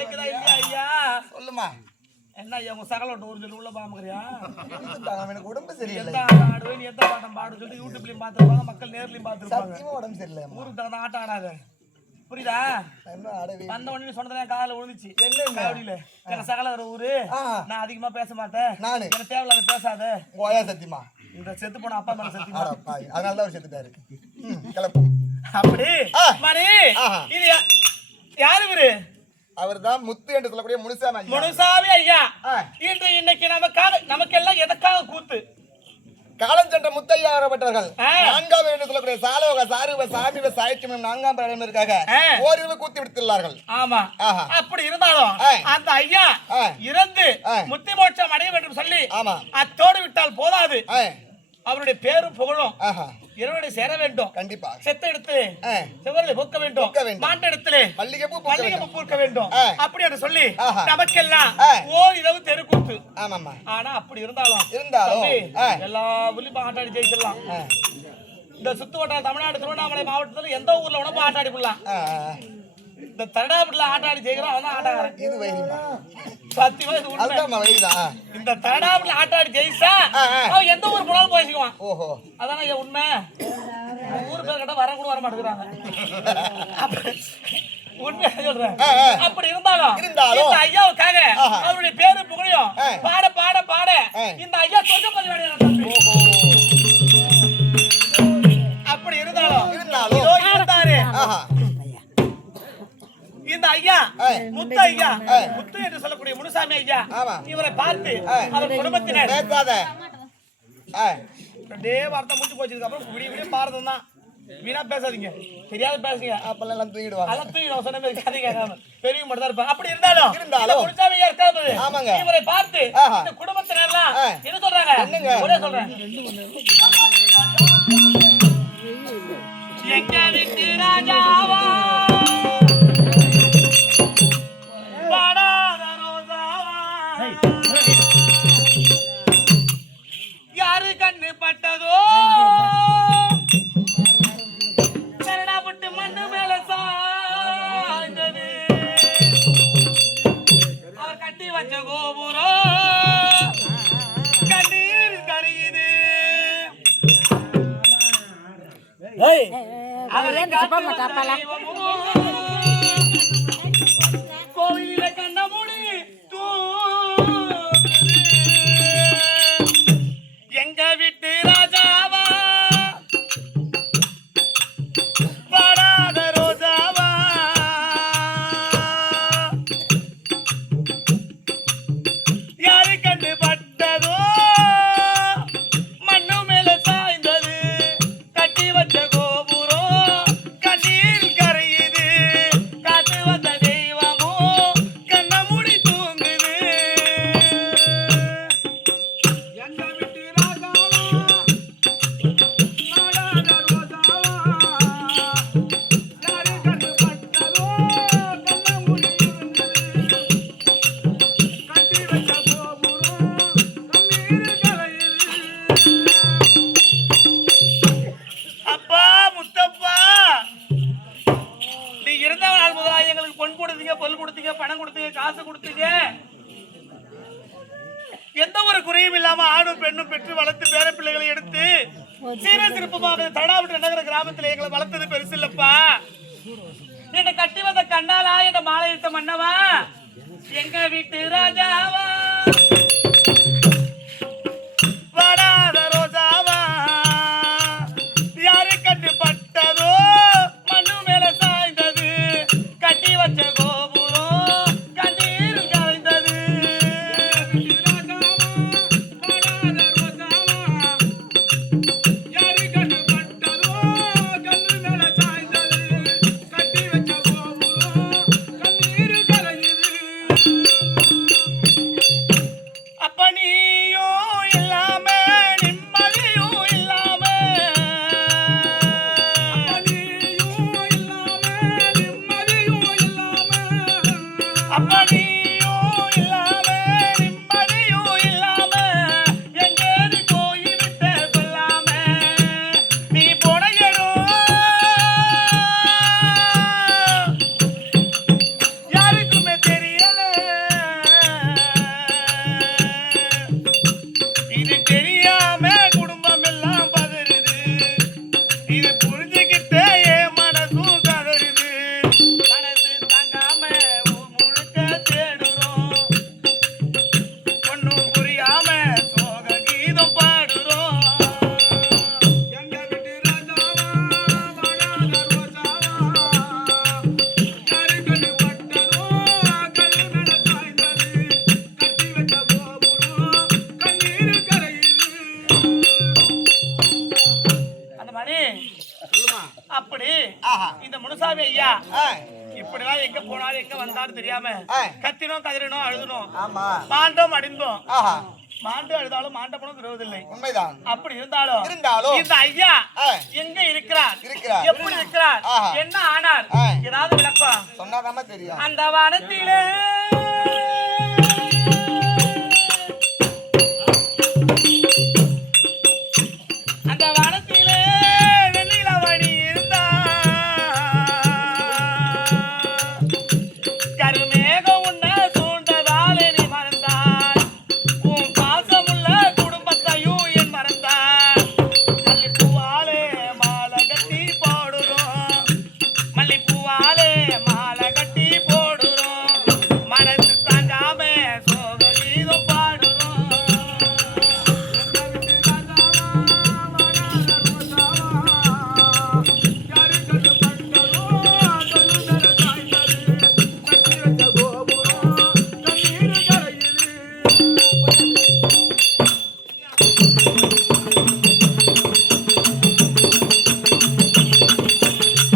கேக்குதா இல்லையா ஐயா? சொல்லுமா. என்ன ஐயா உங்க சகல ஊர் உள்ள பாமக்கறியா? எனக்கு உடம்பு சரியில்லை. ஆடுவேன் எந்த பாட்டம் பாடு சொல்லி யூடியூப்லயும் பாத்துருப்பாங்க, மக்கள் நேர்லயும் பாத்துருப்பாங்க. சத்தியமா உடம்பு சரியில்லை. ஊருக்கு தகுந்த ஆட்டம் ஆடாத. புரியுதா? வந்த உடனே சொன்னதுல காலைல விழுந்துச்சு. என்ன எங்க சகல ஒரு ஊரு, நான் அதிகமா பேச மாட்டேன், எனக்கு தேவையில்லாத பேசாத. ஓயா சத்தியமா இந்த செத்து போன அப்பா மேல சத்தியமா. அதனாலதான் அவர் செத்துட்டாரு. கிளப்பு. அப்படி மணி இது யாரு இவரு? அவர்தான் முத்து என்று சொல்லக்கூடிய முனுசாமி. முனுசாமி ஐயா இன்று இன்னைக்கு நமக்கு எல்லாம் எதற்காக கூத்து? காலம் சென்ற முத்தையா வரப்பட்டவர்கள் நான்காம் என்று சொல்லக்கூடிய சாலோக சாருவ சாமிவ சாய்ச்சியம் நான்காம் படமிற்காக ஓரிரவு கூத்தி விடுத்துள்ளார்கள். ஆமா. அப்படி இருந்தாலும் அந்த ஐயா இறந்து முத்தி மோட்சம் அடைய வேண்டும் சொல்லி அத்தோடு விட்டால் போதாது, அவருடைய பேரும் புகழும் இறைவனை சேர வேண்டும். கண்டிப்பா. செத்த இடத்துல செவரில் பூக்க வேண்டும், மாண்ட இடத்துல மல்லிகை பூ பூக்க வேண்டும். அப்படி என்று சொல்லி நமக்கெல்லாம் ஓரிரவு தெருக்கூத்து. ஆமாமா. ஆனா அப்படி இருந்தாலும் எல்லா ஊர்லயும் ஆட்டாடி ஜெயிச்சிடலாம். இந்த சுத்து வட்டார தமிழ்நாடு திருவண்ணாமலை மாவட்டத்துல எந்த ஊர்ல உடம்பு ஆட்டாடி போடலாம். இந்த தரடாபுட்ல ஆட்டாடி ஜெயிக்கிறோம், அவன் ஆட்டாடுறேன். இது வைரிமா சத்தியமா இது உண்மை. இந்த தரடாபுட்ல ஆட்டாடி ஜெயிச்சா அவன் எந்த ஊர் போனாலும் போயிச்சுக்குவான். ஓஹோ, அதான ஐயா உண்மை. ஊர் பேர் கிட்ட வர கூட வர மாட்டேங்கிறாங்க. உண்மையா சொல்றேன். அப்படி இருந்தாலும் இந்த ஐயாவுக்காக அவருடைய பேரு புகழையும் பாட பாட பாட இந்த ஐயா சொர்க்கப்பதி வேண்டிய. அப்படி இருந்தாலும் இருந்தாரு இந்த ஐயா முத்து ஐயா, முத்து என்று சொல்லக்கூடிய முனுசாமி ஐயா. இவரை பார்த்து அவர் குடும்பத்தினர் ரெண்டே வார்த்தை முடிச்சு போச்சதுக்கு அப்புறம் விடிய விடிய பாரதம் தான். வீணா பேசாதீங்க, தெரியாத பேசுங்க. அப்பெல்லாம் எல்லாம் தூங்கிடுவாங்க. அதெல்லாம் தூங்கிடுவோம், சொன்ன மாதிரி கதை கேட்காம பெரிய மட்டும் தான் இருப்பாங்க. அப்படி இருந்தாலும் முனுசாமி ஐயா இருக்காது. இவரை பார்த்து இந்த குடும்பத்தினர்லாம் என்ன சொல்றாங்க? ஒரே சொல்றேன், எங்க வீட்டு ராஜாவா யாரு கண்ணு பட்டதோ கரடா புட்டு மண்ணு மேல சாய்ந்தது, அவர் கட்டி வச்ச கோபுரம் கண்ணீர் கரையுது. கோவில கண்ட முடி எங்க வீட்டு ராஜாவா பாடாத ரோஜாவா, யாரு கண்டு பட்டதோ மண்ணு மேல சாய்ந்தது, கட்டி வச்ச கோபுரம் கண்ணீர் கரையுது, காத்து வந்த தெய்வமும் கண்ண மூடி தூங்குது. எங்க வீட்டு பணம் கொடுத்தீங்க, காசு கொடுத்தீங்க, எந்த ஒரு குறையும் இல்லாம ஆணும் பெண்ணும் பெற்று வளர்த்து பேர பிள்ளைகளை எடுத்து சீர சிறப்புமாக தடாவிட்டு நகர கிராமத்தில் எங்களை வளர்த்தது பெருசு இல்லப்பா. என்னை கட்டி வந்த கண்ணாலா என்ற மாலையிட்ட மன்னவா, எங்க வீட்டு ராஜாவா வாடாத ரோஜாவா, யாரு கண்டு பட்டதோ மண்ணு மேல சாய்ந்தது, கட்டி வச்ச கோபுரம் கண்ணீர் கரைந்தது. யாரு கண்டு பட்டதோ கண்ணு மேல சாய்ந்தது, கட்டி வச்ச கோபுரம் கண்ணீர் கரையுது. இருந்தாலும் எங்க போனாலும் எங்க வந்தாலும் தெரியாம கத்தினோம் கதிரினோம் அழுதுனோம் ஆமா மாண்டோம் அடிந்தோம் ஆஹா மாண்டு அழுதாலும் மாண்ட பணம் தருவதில்லை உண்மைதான் அப்படி இருந்தாலும் இந்த ஐயா எங்க இருக்கிறார் எப்படி இருக்கிறார் என்ன ஆனார் ஏதாவது விளக்கம் சொன்னாதாம தெரியும் அந்த வானத்திலே